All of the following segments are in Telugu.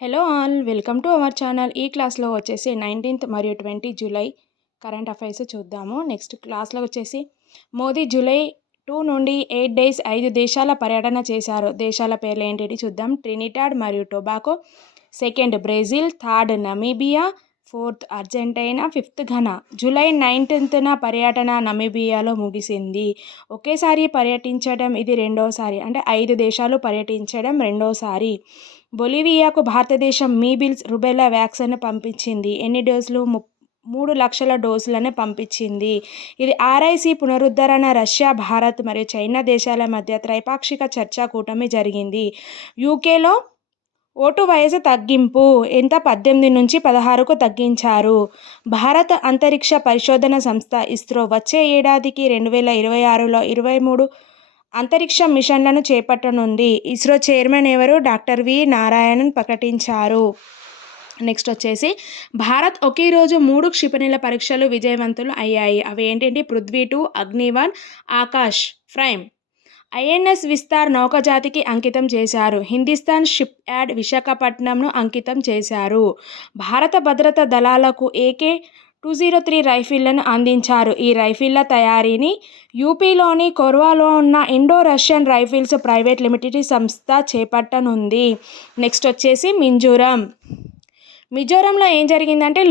Hello all, welcome to our channel. ఈ క్లాస్లో వచ్చేసి 19th మరియు 20 జూలై కరెంట్ అఫైర్స్ చూద్దాము. నెక్స్ట్ క్లాస్లో వచ్చేసి మోదీ జూలై 2 నుండి 8 డేస్ 5 దేశాల పర్యటన చేశారు. దేశాల పేర్లు ఏంటి చూద్దాం. ట్రినిటాడ్ మరియు Tobago, second Brazil, third Namibia, fourth Argentina, fifth Ghana. July 19న పర్యటన నమీబియాలో ముగిసింది. ఒకేసారి పర్యటించడం ఇది రెండోసారి, అంటే 5 దేశాలు పర్యటించడం రెండోసారి. బొలివియాకు భారతదేశం మీబిల్స్ రుబెలా వ్యాక్సిన్ పంపించింది. ఎన్ని డోసులు? 3 లక్షల డోసులను పంపించింది. ఇది ఆర్ఐసి పునరుద్ధరణ. రష్యా, భారత్ మరియు చైనా దేశాల మధ్య త్రైపాక్షిక చర్చా కూటమి జరిగింది. యూకేలో ఓటు వయసు తగ్గింపు ఎంత? 18 నుంచి 16కు తగ్గించారు. భారత అంతరిక్ష పరిశోధన సంస్థ ఇస్రో వచ్చే ఏడాదికి 2026లో 23 అంతరిక్ష మిషన్లను చేపట్టనుంది. ఇస్రో చైర్మన్ ఎవరు? డాక్టర్ వి నారాయణన్ ప్రకటించారు. నెక్స్ట్ వచ్చేసి భారత్ ఒకే రోజు 3 క్షిపణుల పరీక్షలు విజయవంతులు అయ్యాయి. అవి ఏంటంటే పృథ్వీ 2, అగ్ని-1, ఆకాష్ ప్రైమ్. ఐఎన్ఎస్ విస్తార్ నౌకజాతికి అంకితం చేశారు. హిందుస్థాన్ షిప్ యార్డ్ విశాఖపట్నంను అంకితం చేశారు. భారత భద్రతా దళాలకు AK-203 రైఫిళ్లను అందించారు. ఈ రైఫిళ్ల తయారీని యూపీలోని కోర్వాలో ఉన్న Indo Russian rifles private limited సంస్థ చేపట్టనుంది. నెక్స్ట్ వచ్చేసి మిజోరంలో ఏం జరిగిందంటే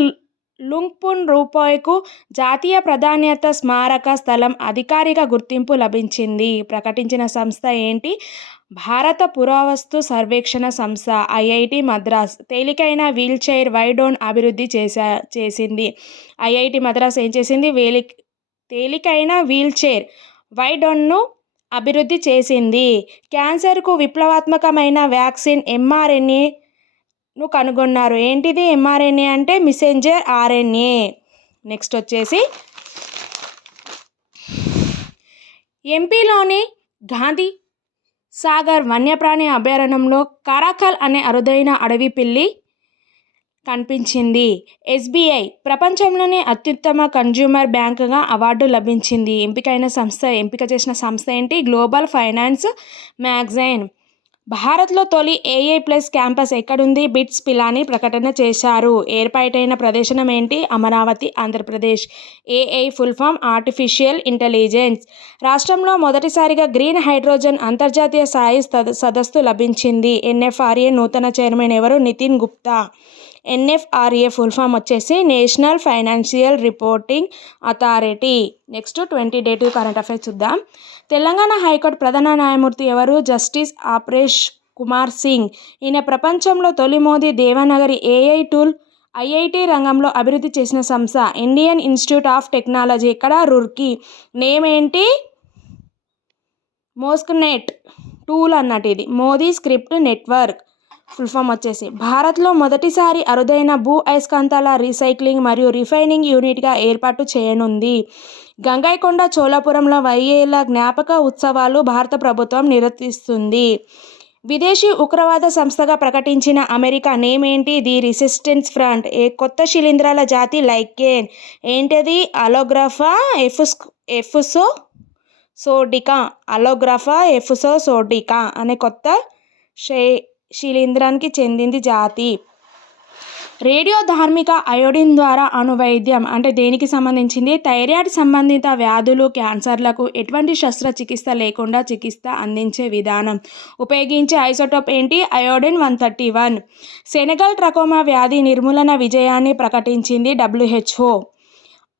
లుంగ్పున్ రూపాయ్కు జాతీయ ప్రాధాన్యత స్మారక స్థలం అధికారిక గుర్తింపు లభించింది. ప్రకటించిన సంస్థ ఏంటి? భారత పురావస్తు సర్వేక్షణ సంస్థ. ఐఐటి మద్రాస్ తేలికైన వీల్చైర్ వైడోన్ అభివృద్ధి చేసింది. ఐఐటి మద్రాస్ ఏం చేసింది? తేలికైన వీల్చైర్ వైడోన్ను అభివృద్ధి చేసింది. క్యాన్సర్కు విప్లవాత్మకమైన వ్యాక్సిన్ mRNAను కనుగొన్నారు. ఏంటిది mRNA అంటే? Messenger RNA. నెక్స్ట్ వచ్చేసి ఎంపీలోని గాంధీ సాగర్ వన్యప్రాణి అభయారణ్యంలో కారాకల్ అనే అరుదైన అడవి పిల్లి కనిపించింది. SBI ప్రపంచంలోనే అత్యుత్తమ కన్జ్యూమర్ బ్యాంకుగా అవార్డు లభించింది. ఎంపిక చేసిన సంస్థ ఏంటి? Global finance magazine. భారత్లో తొలి AI+ క్యాంపస్ ఎక్కడుంది? బిట్స్ పిలాని ప్రకటన చేశారు. ఏర్పాటైన ప్రదేశం ఏంటి? Amaravati, Andhra Pradesh. AI full form artificial intelligence. రాష్ట్రంలో మొదటిసారిగా గ్రీన్ హైడ్రోజన్ అంతర్జాతీయ స్థాయి సదస్సు లభించింది. NFRA నూతన చైర్మన్ ఎవరు? Nitin Gupta. NFRA full form వచ్చేసి national financial reporting authority. Next 20 date current affairs చూద్దాం. తెలంగాణ హైకోర్టు ప్రధాన న్యాయమూర్తి ఎవరు? జస్టిస్ అపరేష్ కుమార్ సింగ్. ఈయన ప్రపంచంలో తొలి Modi Devanagari AI tool IIT రంగంలో అభివృద్ధి చేసిన సంస్థ ఇండియన్ ఇన్స్టిట్యూట్ ఆఫ్ టెక్నాలజీ. ఇక్కడ రూర్కీ. నేమ్ ఏంటి? మోస్క్నెట్ టూల్ అన్నట్టు. ఇది Modi script network full form వచ్చేసి. భారత్లో మొదటిసారి అరుదైన భూ అయస్కాంతాల రీసైక్లింగ్ మరియు రిఫైనింగ్ యూనిట్గా ఏర్పాటు చేయనుంది. గంగైకొండ చోళపురంలో 1000 ఏళ్ల జ్ఞాపక ఉత్సవాలు భారత ప్రభుత్వం నిర్వహిస్తుంది. విదేశీ ఉగ్రవాద సంస్థగా ప్రకటించిన అమెరికా నేమ్ ఏంటి? The resistance front. కొత్త శిలీంధ్రాల జాతి లైకెన్. ఏంటది? అలోగ్రాఫా ఎఫుసోసోడికా. అలోగ్రాఫా ఎఫుసోసోడికా అనే కొత్త శిలీంధ్రానికి చెందింది జాతి. రేడియో ధార్మిక అయోడిన్ ద్వారా అణువైద్యం అంటే దేనికి సంబంధించింది? థైరాయిడ్ సంబంధిత వ్యాధులు, క్యాన్సర్లకు ఎటువంటి శస్త్రచికిత్స లేకుండా చికిత్స అందించే విధానం. ఉపయోగించే ఐసోటోప్ ఏంటి? అయోడిన్ 131. సెనెగల్ ట్రకోమా వ్యాధి నిర్మూలన విజయాన్ని ప్రకటించింది WHO.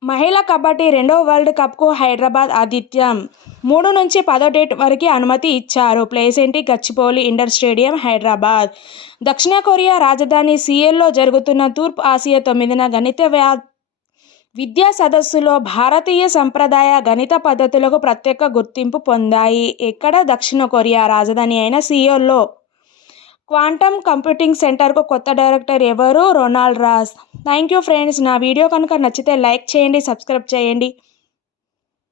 మహిళా కబడ్డీ 2వ వరల్డ్ కప్కు హైదరాబాద్ ఆతిథ్యం. 3 నుంచి 10వ డేట్ వరకు అనుమతి ఇచ్చారు. ప్లేస్ ఏంటి? Gachibowli indoor stadium, Hyderabad. దక్షిణ కొరియా రాజధాని సియోల్లో జరుగుతున్న తూర్పు ఆసియా 9వ గణిత విద్యా సదస్సులో భారతీయ సంప్రదాయ గణిత పద్ధతులకు ప్రత్యేక గుర్తింపు పొందాయి. ఎక్కడ? దక్షిణ కొరియా రాజధాని అయిన సియోల్లో. క్వాంటమ్ కంప్యూటింగ్ సెంటర్కు కొత్త డైరెక్టర్ ఎవరు? Ronald Ross. Thank you friends. నా వీడియో కనుక నచ్చితే లైక్ చేయండి, సబ్స్క్రైబ్ చేయండి.